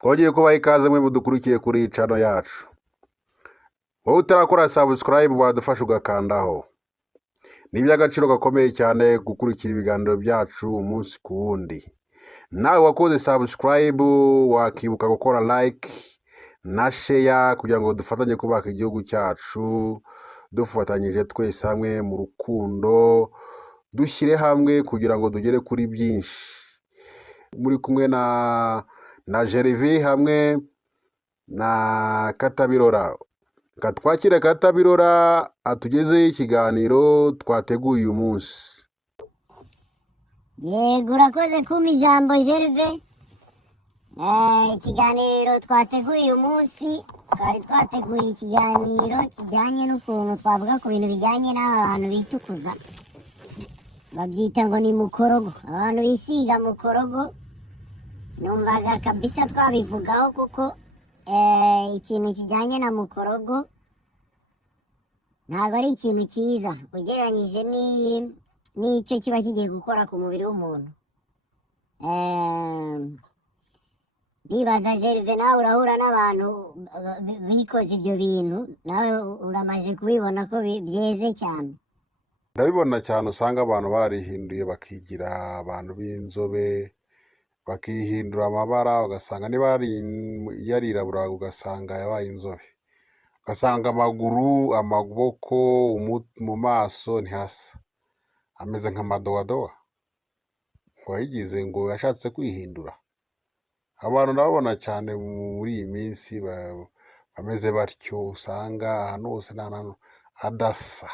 Twongeye kubaha ikaze mwe mudukurikiye kuri channel yacu. Wowe utarakora subscribe wadufasha ugakandaho. Ni iby'agaciro gakomeye cyane gukurikira ibiganiro byacu umunsi ku wundi. Nawe wakoze subscribe wakibuka gukora like na share kugira ngo dufatanye kubaka igihugu cyacu, dufatanyije twese hamwe mu rukundo, dushyire hamwe kugira ngo tugere kuri byinshi. Muri kumwe na Gervais hamwe na Katabirora. Katwakire Katabirora atugeze ikiganiro twateguye uyu munsi. Yego urakoze kumpa ijambo Gervais. Ikiganiro twateguye uyu munsi twari twateguye ikiganiro kijyanye n'ukuntu twavuga ku bintu bijyanye n'abantu bitukuza, babyita ngo ni mukorogo, abantu bisiga mukorogo. Numvaga kabisa twabivugaho kuko ikintu kijyanye na mukorogo ntabwo ari ikintu cyiza ugereranyije n'icyo kiba kigiye gukora ku mubiri w'umuntu. Ndibaza Gervais, nawe urahura n'abantu bikoze ibyo bintu, nawe uramaje kubibona ko byeze cyane. Ndabibona cyane, usanga abantu barihinduye bakigira abantu b'inzobe, bakihindura amabara, ugasanga niba yarirabura ugasanga yabaye inzobe, ugasanga amaguru, amaboko, mu maso ntihasa, ameze nk'amadowadowa, wayigize ngo yashatse kwihindura. Abantu ndababona cyane muri iyi minsi bameze batyo, usanga ahantu hose nta hantu adasa,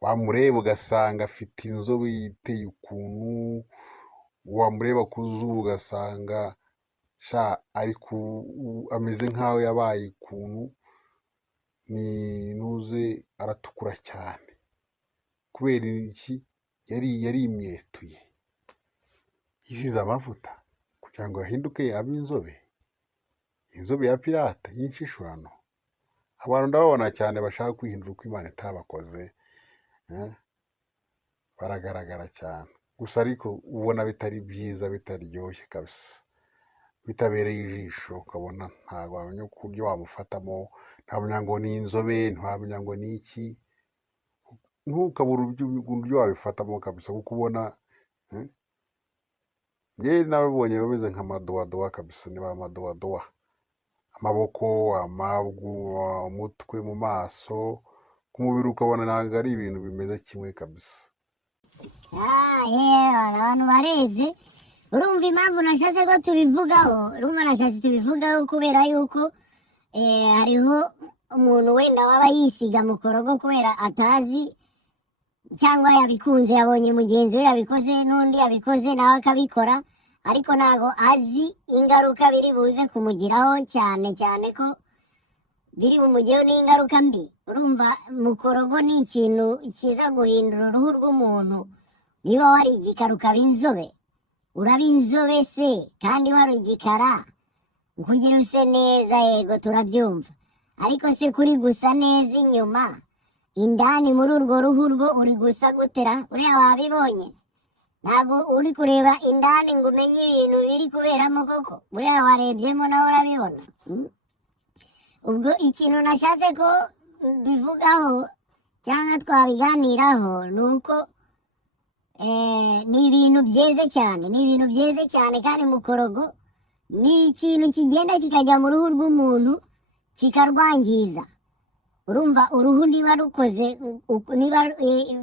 wamureba ugasanga afite inzobe yiteye ukuntu, wamureba ku zuba ugasanga ameze nk'aho yabaye ukuntu, nuze aratukura cyane. Kubera iki? yari imyetuye, yisize amavuta kugira ngo yahinduke abe inzobe ya pirate y'inshishurano. Abantu ndababona cyane bashaka kwihindura uko Imana itabakoze, baragaragara cyane. Gusa ariko ubona bitari byiza, bitaryoshye kabisa, bitabereye ijisho, ukabona ntabwo wamenya uburyo wamufatamo, ntabwo ngo ni inzobe, ntabwo ngo ni iki, ntukabura uburyo wabifatamo kabisa, kuko ubona njye nabibonye bameze nk'amadowadowa kabisa, niba amadowadowa, amaboko, umutwe, mu maso, ku mubiri ukabona ntabwo ari ibintu bimeze kimwe kabisa. Abantu bareze. Urumva impamvu nashatse ko tubivugaho, kubera yuko hariho umuntu wenda waba yisiga mukorogo kubera atazi, cyangwa yabikunze, yabonye mugenzi we yabikoze, n'undi yabikoze nawe akabikora, ariko ntago azi ingaruka biri buze kumugiraho, cyane ko biri bumugeho n'ingaruka mbi. Urumva mukorogo ni ikintu kiza guhindura uruhu rw'umuntu. Niba wari igikara ukaba inzobe, uraba inzobe se kandi wari igikara, kugira use neza, yego turabyumva, ariko se kuri gusa neza inyuma, indani muri urwo ruhu rwo uri gusa gutera, uriya wabibonye? Ntabwo uri kureba indani ngo umenye ibintu biri kuberamo koko, uriya warebyemo nawe urabibona. Ubwo ikintu nashatse ko bivugaho cyangwa twabiganiraho ni uko ni ibintu byeze cyane, kandi mukorogo ni ikintu kigenda kikajya mu ruhu rw'umuntu kikarwangiza. Urumva uruhu niba rukoze,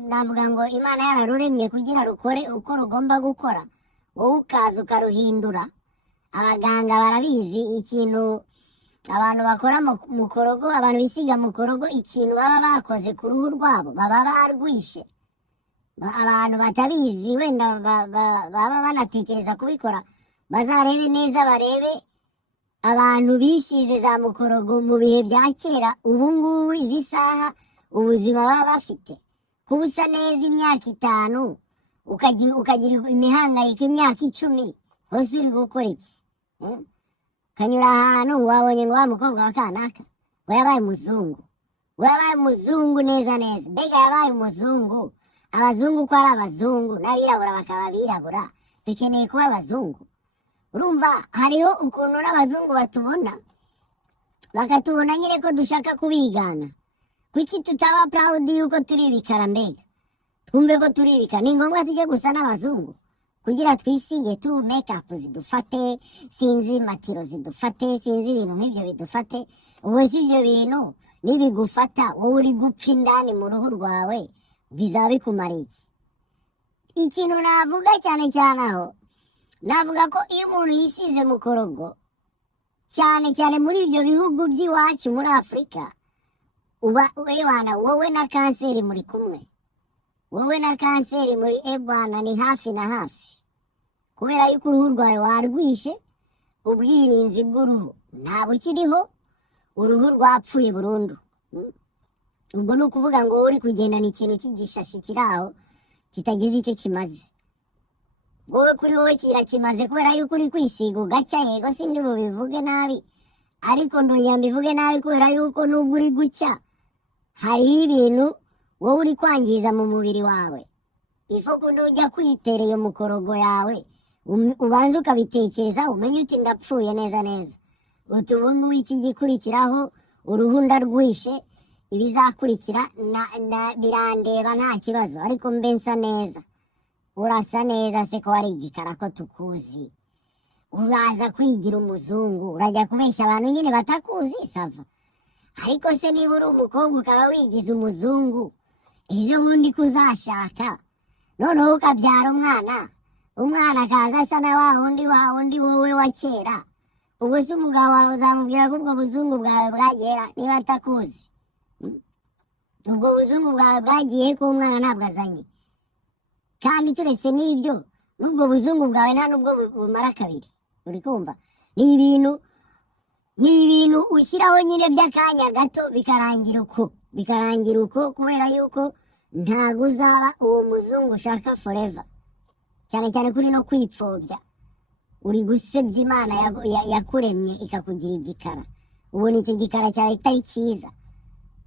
navuga ngo Imana yararuremye kugira rukore uko rugomba gukora, wowe ukaza ukaruhindura. Abaganga barabizi ikintu abantu bakora mukorogo, abantu bisiga mukorogo, ikintu baba bakoze ku ruhu rwabo baba barwishe. Abantu batabizi wenda baba banatekereza kubikora, bazarebe neza, barebe abantu bisize za mukorogo mu bihe bya kera, ubu ngubu izi saha ubuzima baba bafite. Kuba usa neza imyaka 5 ukagira imihangayiko imyaka 10, hose uri gukora iki? Kanyura ahantu wabonye ngo wa mukobwa wa kanaka yabaye umuzungu neza, mbega yabaye umuzungu. Abazungu ko ari abazungu, n'abirabura bakaba abirabura, dukeneye kuba abazungu. urumva hariho ukuntu n'abazungu batubona bakatubona nyine ko dushaka kubigana. Kuki tutaba proud yuko turi ibikara mbega? Twumve ko turi ibikara. Ni ngombwa tujye gusa n'abazungu kugira twisige tu make up zidufate, sinzi matiro zidufate, sinzi ibintu nk'ibyo bidufate. Ubu si ibyo bintu nibigufata wowe uri gupfa indani mu ruhu rwawe bizaba bikumara iki? Ikintu navuga cyane cyane aho, navuga ko iyo umuntu yisize mukorogo cyane cyane muri ibyo bihugu by'iwacu muri Afurika, uba ewana wowe na kanseri muri kumwe. Wowe na kanseri muri ebwana ni hafi na hafi, kubera yuko uruhu rwawe warwishe, ubwirinzi bw'uruhu nta bukiriho, uruhu rwapfuye burundu. Ubwo ni ukuvuga ngo uri kugendana ikintu cy'igishashi kiri aho kitagize icyo kimaze. Wowe kuri wowe kirakimaze kubera yuko uri kwisiga ugacya. Yego sindi bubivuge nabi, ariko ndongera mbivuge nabi kubera yuko nubwo uri gucya hariho ibintu wowe uri kwangiza mu mubiri wawe. Ifo ko nujya kwitera iyo mukorogo yawe ubanza ukabitekereza, umenye uti ndapfuye neza neza. Ubu iki gikurikiraho uruhu ndarwishe, ibizakurikira birandeba nta kibazo, ariko mbe nsa neza. Urasa neza se ko wari igikara ko tukuzi? Uraza kwigira umuzungu, urajya kubeshya abantu nyine batakuzi sava. Ariko se niba uri umukobwa ukaba wigize umuzungu, ejo bundi kuzashaka noneho ukabyara umwana akaza asa na wa wundi wowe wa kera, ubwo se umugabo wawe uzamubwira ko ubwo buzungu bwawe bwagera niba atakuzi? Ubwo buzungu bwawe bwagiye ko umwana ntabwo azanye. Kandi turetse n'ibyo, n'ubwo buzungu bwawe nta nubwo bumara kabiri. Uri kumva? Ni ibintu ushyiraho nyine by'akanya gato bikarangira uko kubera yuko ntago uzaba uwo muzungu ushaka forever. Cyane cyane kuri no kwipfobya, uri gusebya Imana yakuremye ikakugira igikara. Ubona icyo gikara cyawe kitari cyiza,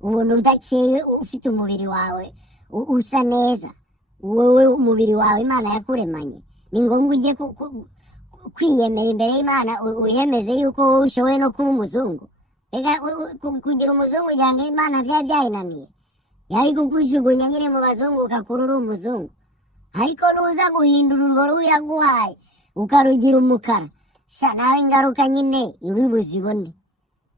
ubona udakeye, ufite umubiri wawe usa neza. Wowe umubiri wawe Imana yakuremanye, ni ngombwa ujye kwiyemera imbere y'Imana uyemeze yuko wowe ushoboye no kuba umuzungu. Ega kugira umuzungu cyane Imana byayinaniye, yari kukujugunya nyine mu bazungu ukakura uri umuzungu. Ariko nuza guhindura urwo ruhu yaguhaye ukarugira umukara, sha nawe ingaruka nyine uri buzibone.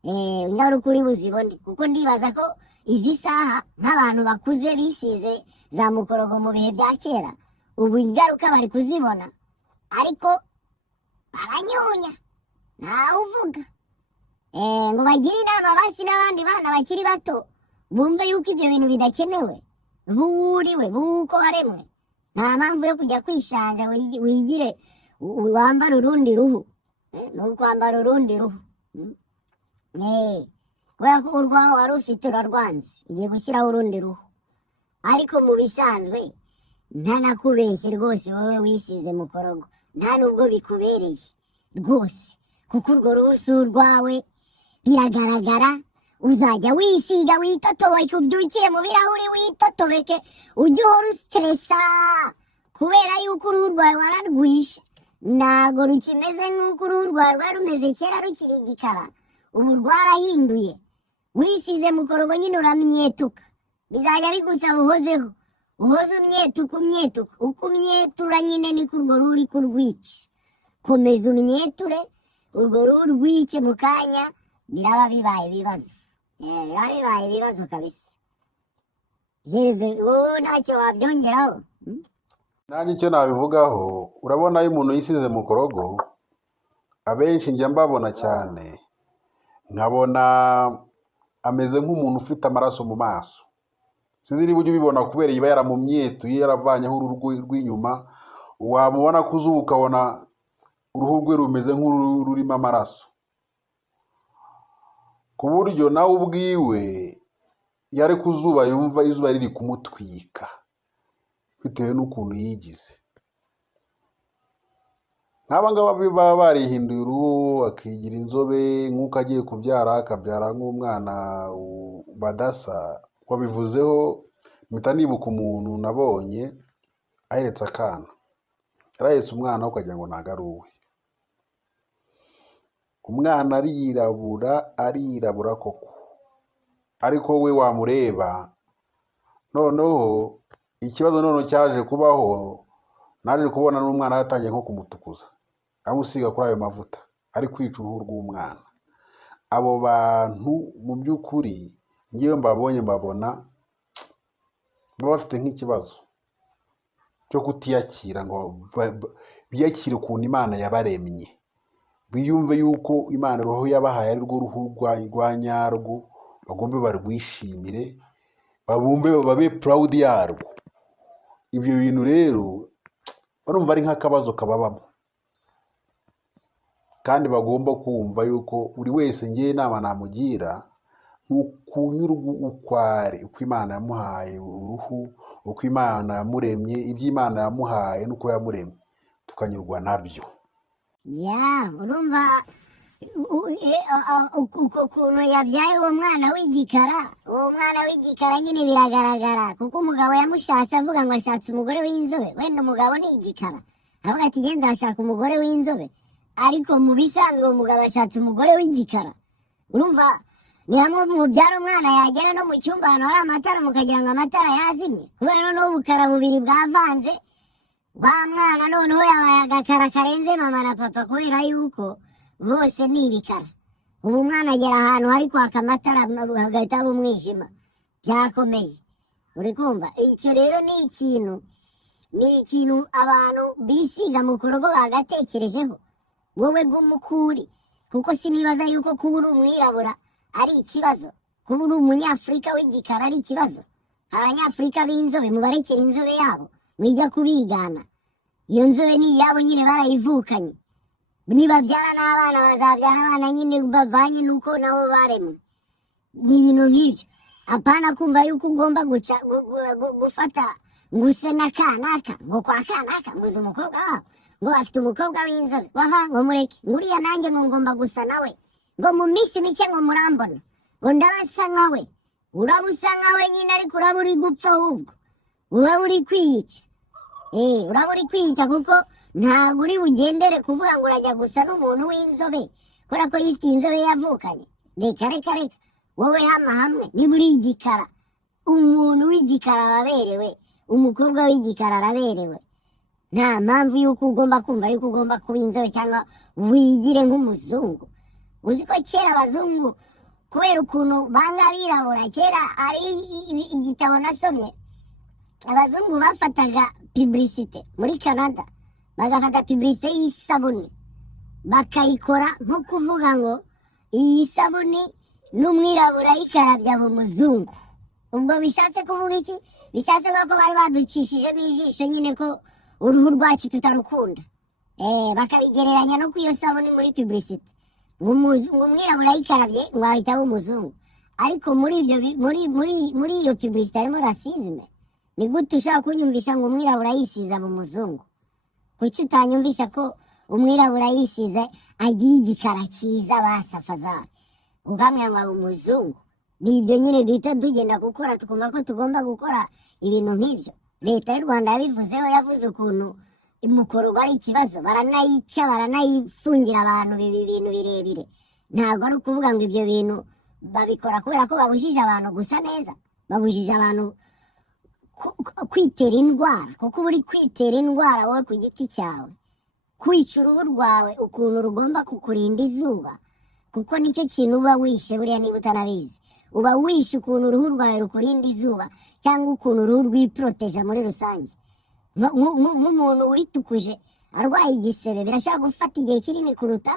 Ingaruka uri buzibone, kuko ndibaza ko izi saha nk'abantu bakuze bisize za mukorogo mu bihe bya kera, ubu ingaruka bari kuzibona, ariko baranyunya ntawe uvuga. Ngo bagire inama basi n'abandi bana bakiri bato bumve yuko ibyo bintu bidakenewe, buwuriwe buko waremwe. Nta mpamvu yo kujya kwishanja wigire wambara urundi ruhu. Nukwambara urundi ruhu. Kubera ko urwaho wari ufite urarwanze, ugiye gushyiraho urundi ruhu. Ariko mu bisanzwe ntanakubeshye rwose, wowe wisize mukorogo nta nubwo bikubereye rwose, kuko urwo ruhu si urwawe, biragaragara. Uzajya wisiga witotobeke, ubyukire mu birahuri witotobeke, ujye uhora ustresa kubera yuko uruhu rwawe wararwishe. Ntago rukimeze nk'uko uruhu rwawe rwari rumeze kera rukiri igikara, ubu rwarahinduye. Wisize mukorogo nyine uramyetuka, bizajya bigusaba uhozeho, uhoze umyetuka. Uko umyetura nyine niko urwo ruhu uri kurwica. Komeza umyeture, urwo ruhu rwice mu kanya, biraba bibaye ibibazo. Biraba bibaye ibibazo kabisa. Wowe ntacyo wabyongeraho? Nanjye icyo nabivugaho, urabona iyo umuntu yisize mukorogo, abenshi njya mbabona cyane, nkabona ameze nk'umuntu ufite amaraso mu maso. Sinzi niba ujya ubibona kubera iba yaramumyetuye, yaravanyeho uruhu rw'inyuma, wamubona ku zuba ukabona uruhu rwe rumeze nk'ururimo amaraso, ku buryo nawe ubwiwe yari ku zuba yumva izuba riri kumutwika bitewe n'ukuntu yigize. Nk'aba ngaba baba barihinduye uruhu akigira inzobe, nk'uko agiye kubyara akabyara nk'umwana badasa. Wabivuzeho mpita nibuka umuntu nabonye ahetse akana, yarahetse umwana ukagira ngo ntago ari uwe. umwana arirabura koko, ariko we wamureba. Noneho ikibazo noneho cyaje kubaho, naje kubona n'umwana yaratangiye nko kumutukuza, amusiga kuri ayo mavuta, ari kwica uruhu rw'umwana. Abo bantu mu by'ukuri ngewe mbabonye mbabona baba bafite nk'ikibazo cyo kutiyakira, ngo biyakire ukuntu Imana yabaremye, biyumve yuko Imana roho yabahaye ari rwo ruhu rwa nyarwo, bagombe barwishimire, babumve babe proud yarwo. Ibyo bintu rero barumva ari nk'akabazo kababamo, kandi bagomba kumva yuko buri wese ngewe inama namugira ni ukunyurwa ukware, uko Imana yamuhaye uruhu, uko Imana yamuremye, ibyo Imana yamuhaye n'uko yamuremye, tukanyurwa nabyo. urumva uko kuntu yabyaye uwo mwana w'igikara nyine biragaragara, kuko umugabo yamushatse avuga ngo ashatse umugore w'inzobe. Wenda umugabo ni igikara, avuga ati nge nzashaka umugore w'inzobe, ariko mu bisanzwe uwo mugabo ashatse umugore w'igikara. Urumva ni hamwe mubyara umwana yagera no mu cyumba ahantu hari amatara mukagira ngo amatara yazimye, kubera noneho ubukara bubiri bwavanze. Wa mwana noneho yabaye agakara karenze mama na papa, kubera yuko bose ni ibikara. Ubu umwana agera ahantu hari kwaka amatara hagahita haba umwijima, byakomeye. Uri kumva? Icyo rero ni ikintu abantu bisiga mu kurogo bagatekerejeho, wowe bw'umukuri. Kuko sinibaza yuko kuba uri umwirabura ari ikibazo, kuba uri umunyafurika w'igikara ari ikibazo. Abanyafurika b'inzobe mubarekere inzobe yabo, mwijya kubigana. Iyo nzobe ni iyabo nyine, barayivukanye. Nibabyara n'abana bazabyara abana nyine bavanye nuko nabo baremwe. Ni ibintu nk'ibyo. Apana kumva yuko ugomba gufata ngo use na kanaka, ngo kwa kanaka nguze umukobwa wabo, ngo afite umukobwa w'inzobe, waha ngo mureke, nguriya nanjye ngo ngomba gusa nawe, ngo mu minsi mike ngo murambona, ngo ndabasa nkawe. Uraba usa nkawe nyine, ariko uraba uri gupfa, ahubwo uraba uri kwiyica. Uraba uri kwiyica, kuko ntabwo uri bugendere kuvuga ngo urajya gusa n'umuntu w'inzobe kubera ko yifitiye inzobe yavukanye. Reka wowe hamwe niba uri igikara, umuntu w'igikara araberewe, umukobwa w'igikara araberewe. Nta mpamvu yuko ugomba kumva yuko ugomba kuba inzobe cyangwa wigire nk'umuzungu. Uzi ko kera abazungu kubera ukuntu banga abirabura, kera ari igitabo nasomye, abazungu bafataga publicité muri Canada, bagafata publicité y'isabuni bakayikora nko kuvuga ngo iyi sabuni n'umwirabura yikarabya mu muzungu. Ubwo bishatse kuvuga iki? Bishatse kuvuga ko bari baducishijemo ijisho nyine ko uruhu rwacu tutarukunda. Bakabigereranya no ku iyo sabuni muri publicité, ngo umwirabura yikarabye ngo ahita aba umuzungu. Ariko muri iyo publicité harimo racisme. Ni gute ushaka kunyumvisha ngo umwirabura yisize aba umuzungu? Kuki utanyumvisha ko umwirabura yisize agira igikara cyiza basafaza, ukamenya ngo aba umuzungu? Ni ibyo nyine duhita tugenda gukora, tukumva ko tugomba gukora ibintu nk'ibyo. Leta y'u Rwanda yabivuzeho, yavuze ukuntu imukorogo ari ikibazo, baranayica, baranayifungira abantu ibintu birebire. Ntabwo ari ukuvuga ngo ibyo bintu babikora kubera ko babujije abantu gusa neza, babujije abantu kwitera indwara, kuko uba uri kwitera indwara wowe ku giti cyawe. Kwica uruhu rwawe ukuntu rugomba kukurinda izuba, kuko nicyo kintu uba wishe. Buriya niba utanabizi, uba wishe ukuntu uruhu rwawe rukurinda izuba, cyangwa ukuntu uruhu rwiporoteje muri rusange. Nk'umuntu witukuje arwaye igisebe, birashaka gufata igihe kinini kuruta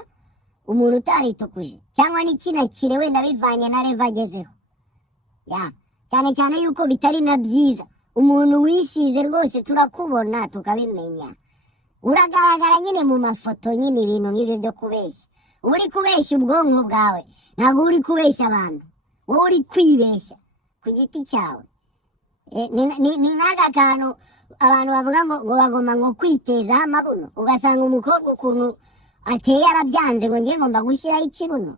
umuntu utaritukuje, cyangwa n'ikinakire wenda bivanye na leva agezeho. Cyane cyane yuko bitari na byiza. Umuntu wisize rwose turakubona tukabimenya, uragaragara nyine mu mafoto, nyine ibintu nk'ibyo byo kubeshya. Uba uri kubeshya ubwonko bwawe, ntabwo uri kubeshya abantu, wowe uri kwibeshya ku giti cyawe. Ni nk'aka kantu abantu bavuga ngo bagomba ngo kwitezaho amabuno, ugasanga umukobwa ukuntu ateye arabyanze ngo ngiye ngomba gushyiraho ikibuno.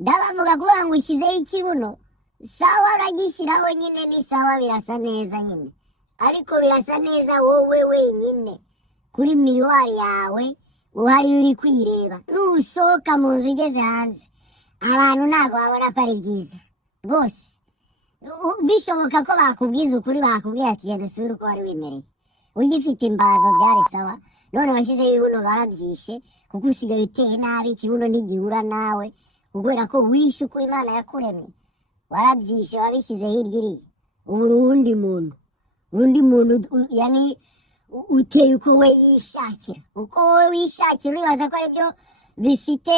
Ndabavuga kuvuga ngo ushyizeho ikibuno, sawa uragishyiraho nyine, ni sawa, birasa neza nyine, ariko birasa neza wowe wenyine kuri miruwari yawe uhari uri kwireba nusohoka mu nzu ugeze hanze abantu ntabwo babona ko ari byiza rwose. Bishoboka ko bakubwiza ukuri, bakubwira ati genda usubire uko wari wimereye ugifite imbazo byari sawa, none washyizeho ibibuno barabyishe kuko usigaye uteye nabi, ikibuno ntigihura nawe kubera ko wishe uko Imana yakuremye, warabyishe wabishyize hirya iriya. ubu urundi muntu yani uteye uko we yishakira, uko we wishakira uribaza ko aribyo bifite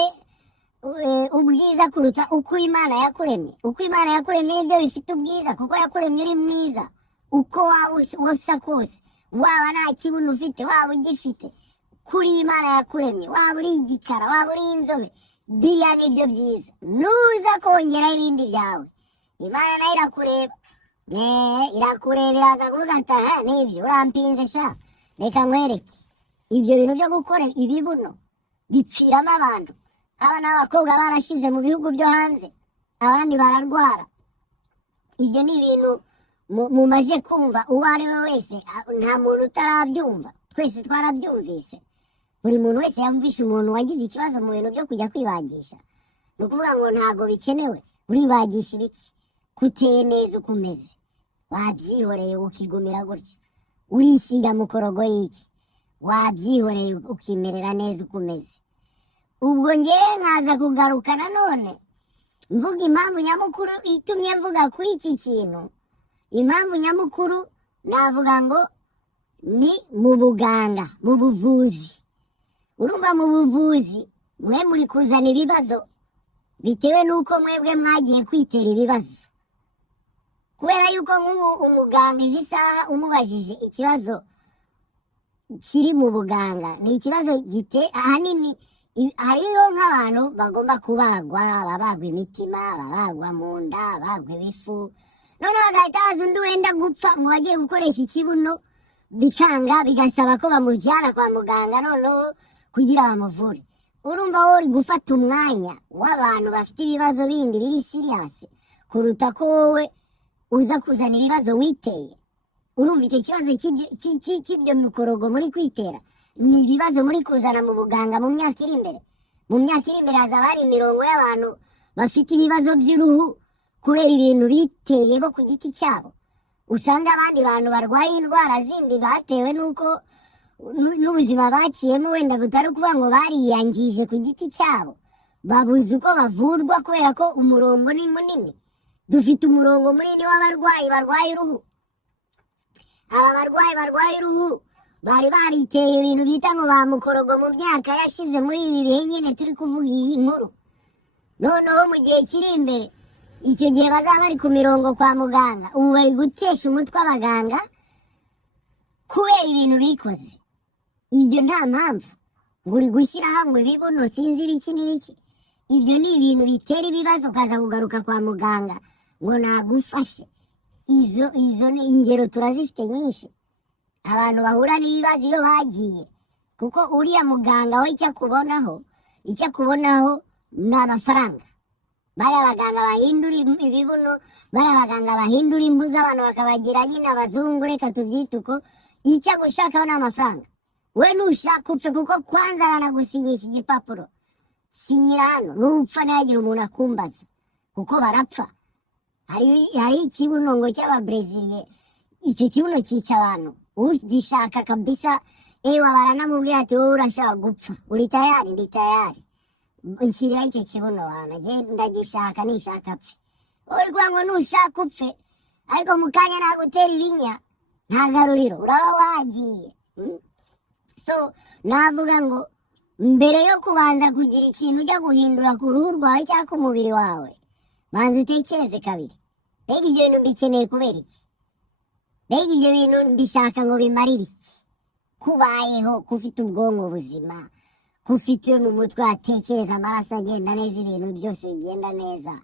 ubwiza kuruta uko Imana yakuremye. Uko Imana yakuremye nibyo bifite ubwiza kuko yakuremye uri mwiza uko waba usa kose, waba nta kibuno ufite waba ugifite, kuri Imana yakuremye, waba uri igikara waba uri inzobe, biriya nibyo byiza. Nuza kongeraho ibindi byawe Imana nayo irakureba, irakureba iraza kuvuga ati aha nibyo urampinze sha, reka nkwereke. Ibyo bintu byo gukora ibibuno bipfiramo abantu. Abana b'abakobwa barashize mu bihugu byo hanze, abandi bararwara. Ibyo ni ibintu mumaze kumva, uwo ari we wese, nta muntu utarabyumva, twese twarabyumvise. Buri muntu wese yumvishe umuntu wagize ikibazo mu bintu byo kujya kwibagisha. Ni ukuvuga ngo ntabwo bikenewe, uribagisha ibiki? Kuteye neza uko umeze wabyihoreye ukigumira gutyo, urisiga mukorogo y'iki? Wabyihoreye ukimerera neza uko umeze. Ubwo ngewe nkaza kugaruka nanone mvuga impamvu nyamukuru itumye mvuga kuri iki kintu. Impamvu nyamukuru navuga ngo ni mu buganga, mu buvuzi. Urumva mu buvuzi mwe muri kuzana ibibazo bitewe n'uko mwebwe mwagiye kwitera ibibazo, kubera yuko nk'ubu umuganga izi saha umubajije ikibazo kiri mu buganga, ni ikibazo ahanini hariho nk'abantu bagomba kubagwa, babagwa imitima, babagwa mu nda, babagwa ibifu, noneho bagahita haza undi wenda gupfa mu bagiye gukoresha ikibuno, bikanga bigasaba ko bamujyana kwa muganga noneho kugira bamuvure. Urumva wowe uri gufata umwanya w'abantu bafite ibibazo bindi biri siriyasi kuruta ko wowe uza kuzana ibibazo witeye. Urumva icyo kibazo cy'ibyo mikorogo muri kwitera ni ibibazo muri kuzana mu buganga mu myaka iri imbere. Mu myaka iri imbere hazaba hari imirongo y'abantu bafite ibibazo by'uruhu kubera ibintu biteye bo ku giti cyabo. Usanga abandi bantu barwaye indwara zindi batewe n'uko n'ubuzima baciyemo wenda butari ukuvuga ngo bariyangije ku giti cyabo, babuze uko bavurwa kubera ko umurongo ni munini. Dufite umurongo munini w'abarwayi barwaye uruhu. Aba barwayi barwaye uruhu bari bariteye ibintu bita ngo ba mukorogo mu myaka yashize muri ibi bihe nyine turi kuvuga iyi nkuru. Noneho mu gihe kiri imbere, icyo gihe bazaba bari ku mirongo kwa muganga. Ubu bari gutesha umutwe abaganga kubera ibintu bikoze. Ibyo nta mpamvu ngo uri gushyiraho ngo ibibuno sinzi ibiki n'ibiki. Ibyo ni ibintu bitera ibibazo, ukaza kugaruka kwa muganga ngo nagufashe. Izo ni ingero turazifite nyinshi. Abantu bahura n'ibibazo iyo bagiye, kuko uriya muganga we icyo akubonaho ni amafaranga. Bariya baganga bahindura ibibuno, bariya baganga bahindura impu z'abantu bakabagira nyine abazungu, reka tubyite uko, icyo agushakaho ni amafaranga. We nushaka upfe, kuko kwanza aranagusinyisha igipapuro, sinyira hano, nupfa ntihagire umuntu akumbaza, kuko barapfa. Hari ikibuno ngo cy'ababreziliye, icyo kibuno cyica abantu. Ugishaka kabisa baranamubwira ati wowe urashaka gupfa, uri tayari? Ndi tayari, nshyiriraho icyo kibuno wana, ndagishaka nishaka apfe. Uri kuvuga ngo nushaka upfe, ariko mu kanya nagutera ibinya nta garuriro, uraba wagiye. So navuga ngo mbere yo kubanza kugira ikintu ujya guhindura ku ruhu rwawe cyangwa ku mubiri wawe, banza utekereze kabiri. Mbega ibyo bintu mbikeneye kubera iki? Mbega ibyo bintu mbishaka ngo bimarire iki? Kubayeho, kufite ubwonko buzima, kufite mu mutwe hatekereza, amaraso agenda neza, ibintu byose bigenda neza.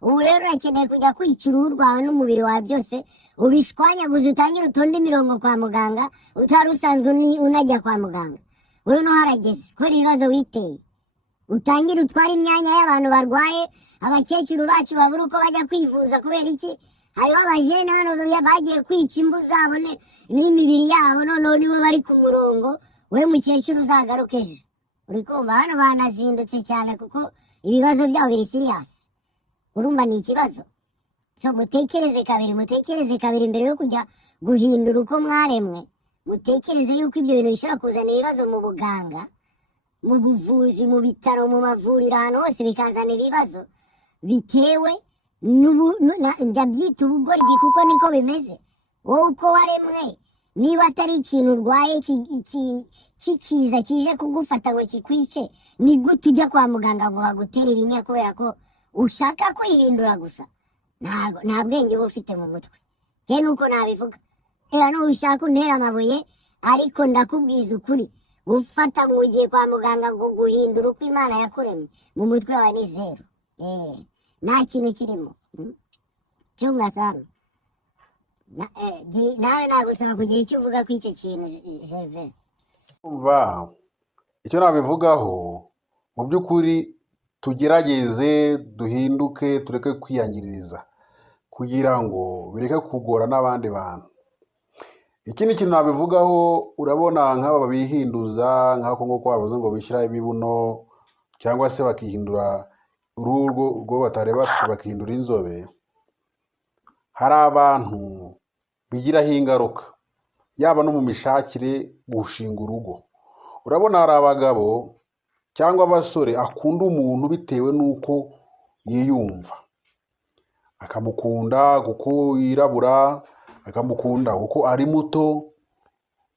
Ubu rero urakeneye kujya kwica uruhu rwawe n'umubiri wawe byose, ubishwanyaguze, utangire utonde imirongo kwa muganga utari usanzwe unajya kwa muganga. Wowe no harageze kubera ibibazo witeye, utangire utware imyanya y'abantu barwaye. Abakecuru bacu babura uko bajya kwivuza kubera iki? Hariho abajene hano bagiye kwica imbu zabo n'imibiri yabo, noneho nibo bari ku murongo. We mukecuru uzagaruke ejo, uri kumva hano banazindutse cyane kuko ibibazo byabo biri siriyasi, urumva ni ikibazo. So mutekereze kabiri mbere yo kujya guhindura uko mwaremwe. Mutekereze yuko ibyo bintu bishobora kuzana ibibazo mu buganga, mu buvuzi, mu bitaro, mu mavuriro, ahantu hose bikazana ibibazo bitewe ndabyita ubugoryi kuko niko bimeze. Wowe uko waremwe, niba atari ikintu urwaye kikiza kije kugufata ngo kikwice, ni gute ujya kwa muganga ngo bagutere ibinya kubera ko ushaka kwihindura gusa? Nta bwenge uba ufite mu mutwe. Njye nuko nabivuga. Nushaka untera amabuye, ariko ndakubwiza ukuri, gufata ngo ugiye kwa muganga ngo guhindura uko Imana yakuremye, mu mutwe wawe ni zero. Nta kintu kirimo. Chunga sana. Nawe nagusaba kugira icyo uvuga ku icyo kintu, Gervais. umva icyo nabivugaho, mu by'ukuri tugerageze duhinduke, tureke kwiyangiriza kugira ngo bireke kugora n'abandi bantu. Ikindi kintu nabivugaho, urabona nk'aba bihinduza nk'ako nguko bavuze ngo bishyiraho ibibuno cyangwa se bakihindura uruhu rwo batari bafite bakihindura inzobe, hari abantu bigiraho ingaruka, yaba no mu mishakire gushinga urugo. Urabona hari abagabo cyangwa abasore akunda umuntu bitewe n'uko yiyumva, akamukunda kuko yirabura, akamukunda kuko ari muto.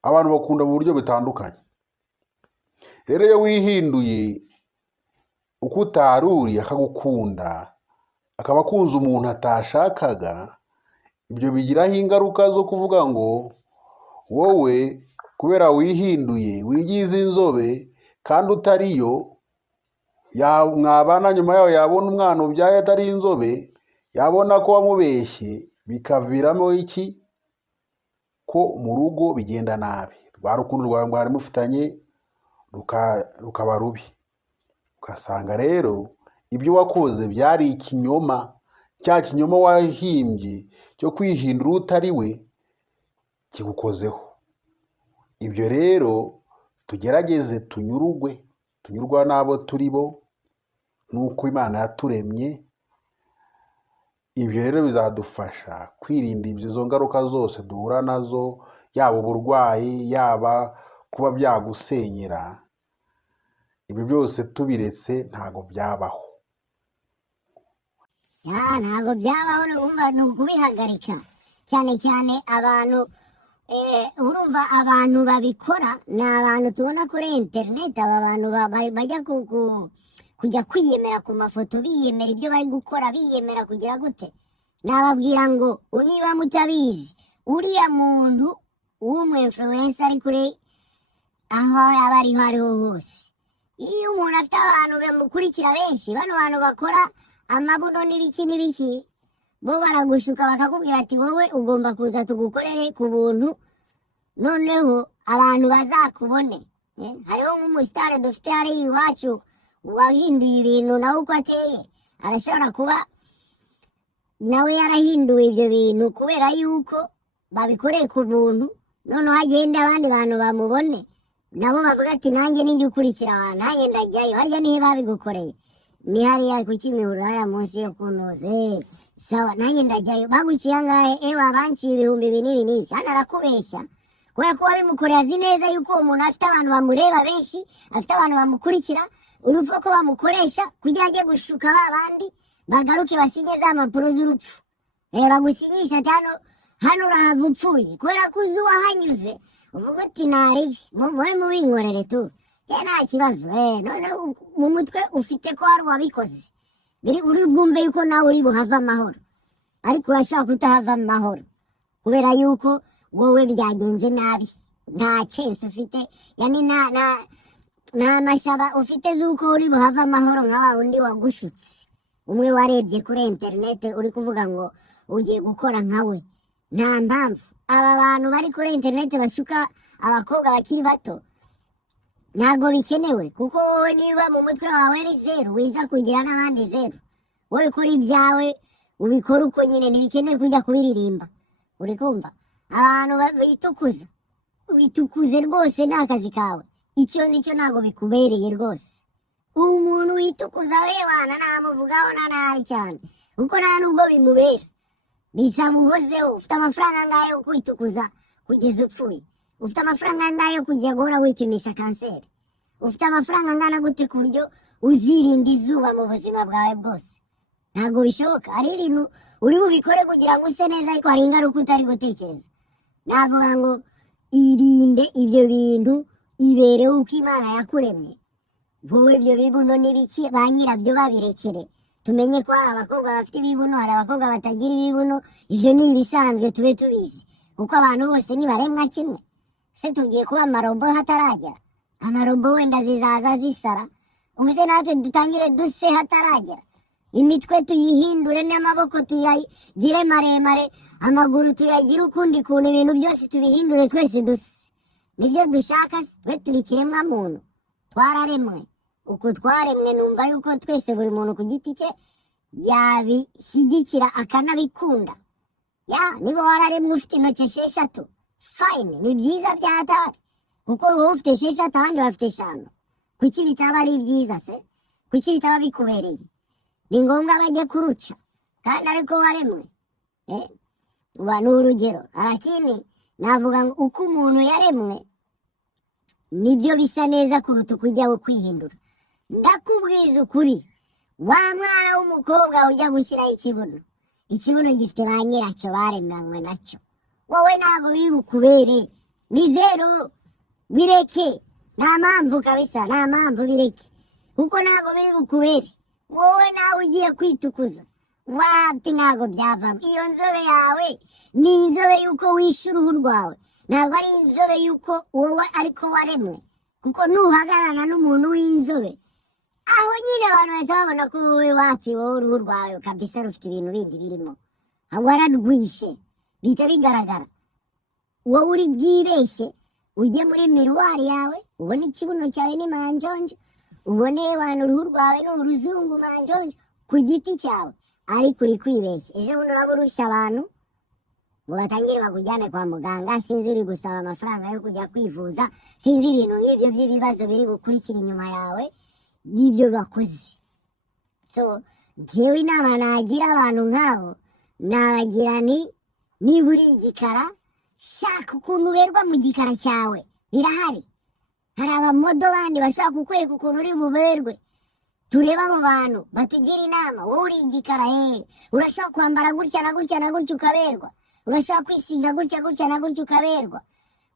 Abantu bakunda mu buryo bitandukanye. Rero iyo wihinduye uko utari uri akagukunda, akaba akunze umuntu atashakaga, ibyo bigiraho ingaruka zo kuvuga ngo wowe kubera wihinduye wigize inzobe kandi utariyo, mwabana nyuma yaho yabona umwana ubyaye atari inzobe, yabona ko wamubeshye, bikaviramo iki? Ko mu rugo bigenda nabi, rwa rukundo rwawe mwari mufitanye rukaba rubi. Ugasanga rero ibyo wakoze byari ikinyoma, cya kinyoma wahimbye cyo kwihindura utari we kigukozeho. Ibyo rero tugerageze tunyurwa n'abo turi bo, n'uko Imana yaturemye. Ibyo rero bizadufasha kwirinda izo ngaruka zose duhura nazo, yaba uburwayi, yaba kuba byagusenyera. Ibyo byose tubiretse ntago byabaho. Ntabwo byabaho, ni ukubihagarika. Cyane cyane abantu, urumva abantu babikora ni abantu tubona kuri interineti. Aba bantu bajya kujya kwiyemera ku mafoto, biyemera ibyo bari gukora, biyemera kugira gute. Nababwira ngo niba mutabizi, uriya muntu w'umu-influencer ari kure aho yaba ariho hose, iyo umuntu afite abantu bamukurikira benshi, bano bantu bakora amabuno n'ibiki bo baragushuka bakakubwira ati wowe ugomba kuza tugukorere ku buntu, noneho abantu bazakubone. Hariho nk'umusitari dufite hariya iwacu wahinduye ibintu nawe uko ateye, arashobora kuba nawe yarahinduwe ibyo bintu kubera yuko babikoreye ku buntu, noneho agenda abandi bantu bamubone, nabo bavuga ati nanjye nijya ukurikira abantu, nanjye ndajyayo. Harya nihe babigukoreye? Ni hariya ku Kimihurura hariya munsi yo kunoze. Sawa, nanjye ndajyayo. Baguciye angahe? Banciye ibihumbi ibi n'ibi, kandi arakubeshya kubera ko wabimukoreye azi neza yuko uwo muntu afite abantu bamureba benshi, afite abantu bamukurikira. Urupfu ko bamukoresha kugira ajye gushuka ba bandi bagaruke basinye za mpapuro z'urupfu. Bagusinyisha ati hano urahava upfuye kubera ko uzi uwahanyuze, uvuga uti naribi mube mubinkorere tu, nta kibazo. None mu mutwe ufite ko hari uwabikoze, uri bwumve yuko nawe uri buhava amahoro, ariko urashaka kutahava amahoro kubera yuko wowe byagenze nabi. Nta chance ufite, yani nta mashaba ufite z'uko uri buhava amahoro nka wa undi wagushutse, umwe warebye kuri interineti uri kuvuga ngo ugiye gukora nkawe. Nta mpamvu. Aba bantu bari kuri interineti bashuka abakobwa bakiri bato ntago bikenewe, kuko wowe niba mu mutwe wawe ari zeru, wiza kugira n'abandi zeru. Wowe ukora ibyawe ubikora uko nyine, ntibikeneye kujya kubiririmba. Uri kumva? Abantu bitukuze rwose ni akazi kawe. icyo nzi cyo ntabwo bikubereye rwose. Umuntu witukuza webana namuvugaho na nabi cyane kuko nta nubwo bimubera. Bisaba uhozeho. Ufite amafaranga angahe yo kwitukuza kugeza upfuye? Ufite amafaranga angahe yo kujya guhora wipimisha kanseri? Ufite amafaranga angana gute ku buryo uzirinda izuba mu buzima bwawe bwose? Ntabwo bishoboka. Ari ibintu uri bubikore kugira ngo use neza, ariko hari ingaruka utari gutekereza. Navuga ngo irinde ibyo bintu, ibereho uko Imana yakuremye. Wowe ibyo bibuno n'ibiki ba nyirabyo babirekere. Tumenye ko hari abakobwa bafite ibibuno, hari abakobwa batagira ibibuno. Ibyo ni ibisanzwe, tube tubizi, kuko abantu bose ntibaremwa kimwe. Se tugiye kuba amarobo hataragera? Amarobo wenda zizaza zisara, ubuse natwe dutangire duse hataragera. Imitwe tuyihindure n'amaboko tuyagire maremare, amaguru tuyagire ukundi kuntu, ibintu byose tubihindure twese duse. Nibyo dushaka. Twe turi kiremwa muntu, twararemwe. Uko twaremwe numva yuko twese buri muntu ku giti cye yabishyigikira akanabikunda. Niba wararemwe ufite intoki 6 fine, ni byiza byatari, kuko wowe ufite 6 abandi bafite 5. Kuki bitaba ari byiza se? Kuki bitaba bikubereye? Ni ngombwa bajye kuruca kandi ariko waremwe. Uba ni urugero. Arakini navuga ngo uko umuntu yaremwe nibyo bisa neza kuruta kujya kwihindura. Ndakubwiza ukuri, wa mwana w'umukobwa ujya gushyiraho ikibuno gifite ba nyiracyo baremanywe nacyo. Wowe ntabwo biri bukubere. Ni zero. Bireke. Nta mpamvu kabisa, nta mpamvu, bireke, kuko ntabwo biri bukubere. Wowe nawe ugiye kwitukuza, wapi ntabwo byavamo. Iyo nzobe yawe ni inzobe yuko wishe uruhu rwawe, ntabwo ari inzobe yuko wowe ariko waremwe. Kuko nuhagararana n'umuntu w'inzobe, aho nyine abantu bahita babona ko wowe wapi, wowe uruhu rwawe kabisa rufite ibintu bindi birimo, wararwishe, bihita bigaragara. Wowe uri bwibeshye ujye muri miruwari yawe, ubone ikibuno cyawe ni manjonjo, ubone abantu uruhu rwawe ni uruzungu manjonjo ku giti cyawe, ariko uri kwibeshya. Ejo bundi uraba urusha abantu ngo batangire bakujyane kwa muganga, sinzi uri gusaba amafaranga yo kujya kwivuza, sinzi ibintu nk'ibyo by'ibibazo biri bukurikira inyuma yawe y'ibyo bakoze. So njyewe inama nagira abantu nk'abo, nabagira niba uri igikara, shaka ukuntu uberwa mu gikara cyawe. Birahari. Hari abamodo bandi bashaka kukwereka ukuntu uri buberwe. Tureba abo bantu batugira inama. Wowe uri igikara, urashaka kwambara gutya na gutya na gutya ukaberwa, urashaka kwisiga gutya gutya na gutya ukaberwa.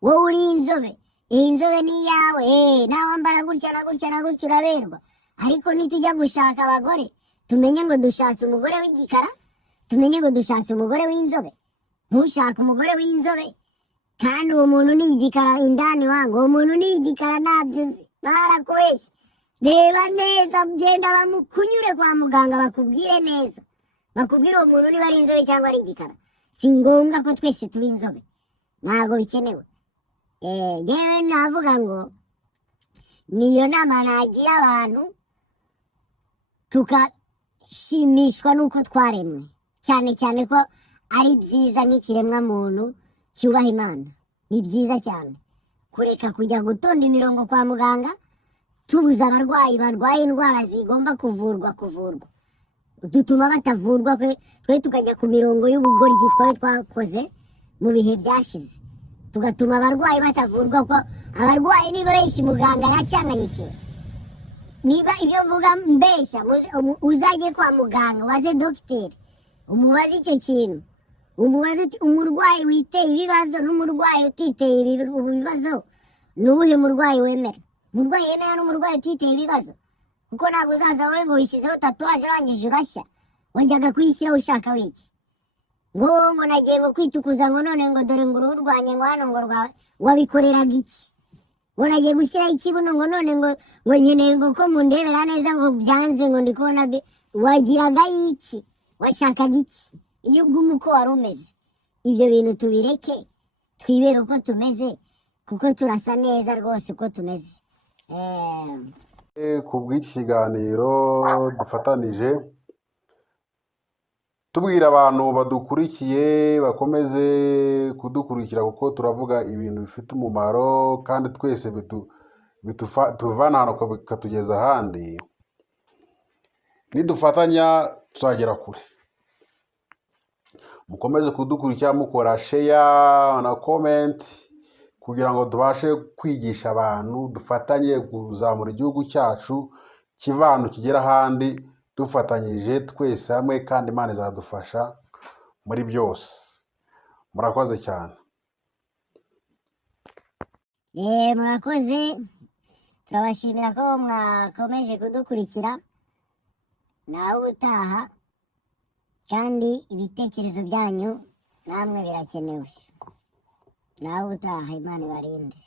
Wowe uri inzobe, inzobe ni iyawe, nawe wambara gutya na gutya na gutya uraberwa. Ariko nitujya gushaka abagore, tumenye ngo dushatse umugore w'igikara, tumenye ngo dushatse umugore w'inzobe. Ntushaka umugore w'inzobe kandi uwo muntu ni igikara indani wangu. Uwo muntu ni igikara, ntabyo uzi, barakubeshye. Reba neza, genda bamukunyure kwa muganga bakubwire neza, bakubwire uwo muntu niba ari inzobe cyangwa ari igikara. Si ngombwa ko twese tuba inzobe, ntabwo bikenewe. Yewe navuga ngo niyo nama nagira abantu, tukashimishwa n'uko twaremwe, cyane cyane ko ari byiza nk'ikiremwa muntu cyubaha Imana. Ni byiza cyane kureka kujya gutonda imirongo kwa muganga, tubuza abarwayi barwaye indwara zigomba kuvurwa. Dutuma batavurwa, twe tukajya ku mirongo y'ubugoryi twari twakoze mu bihe byashize, tugatuma abarwayi batavurwa. Ko abarwayi niba benshi muganga aracyanganikiwe. Niba ibyo mvuga mbeshya, uzajye kwa muganga waze dogiteri, umubaze icyo kintu. Umubaze umurwayi witeye ibibazo n'umurwayi utiteye ibibazo, n'ubuhe murwayi wemera? Umurwayi yemera n'umurwayi utiteye ibibazo? Kuko ntabwo uzaza wowe ngo wishyizeho tatuwaje arangije urashya, wajyaga kuyishyiraho ushaka wiki ngo nagiye ngo kwitukuza, ngo none ngo dore ngo uruhu rwanjye ngo hano ngo wabikoreraga iki? Ngo nagiye gushyiraho ikibuno, ngo none ngo nkeneye ngo ko mundebera neza ngo byanze ngo ndi kubona wagiraga iki? Washakaga iki iyo uguma uko wari umeze? Ibyo bintu tubireke, twibere uko tumeze, kuko turasa neza rwose uko tumeze. Ku bw'iki kiganiro dufatanije tubwira abantu badukurikiye bakomeze kudukurikira, kuko turavuga ibintu bifite umumaro kandi twese tuvana ahantu bikatugeza ahandi, nidufatanya tuzagera kure. Mukomeze kudukurikira mukora share na comment kugira ngo tubashe kwigisha abantu, dufatanye kuzamura igihugu cyacu kiva ahantu kigera ahandi, dufatanyije twese hamwe, kandi Imana izadufasha muri byose. Murakoze cyane. Murakoze, turabashimira ko mwakomeje kudukurikira. Nawe ubutaha, kandi ibitekerezo byanyu namwe birakenewe. Nawe ubutaha, Imana ibarinde.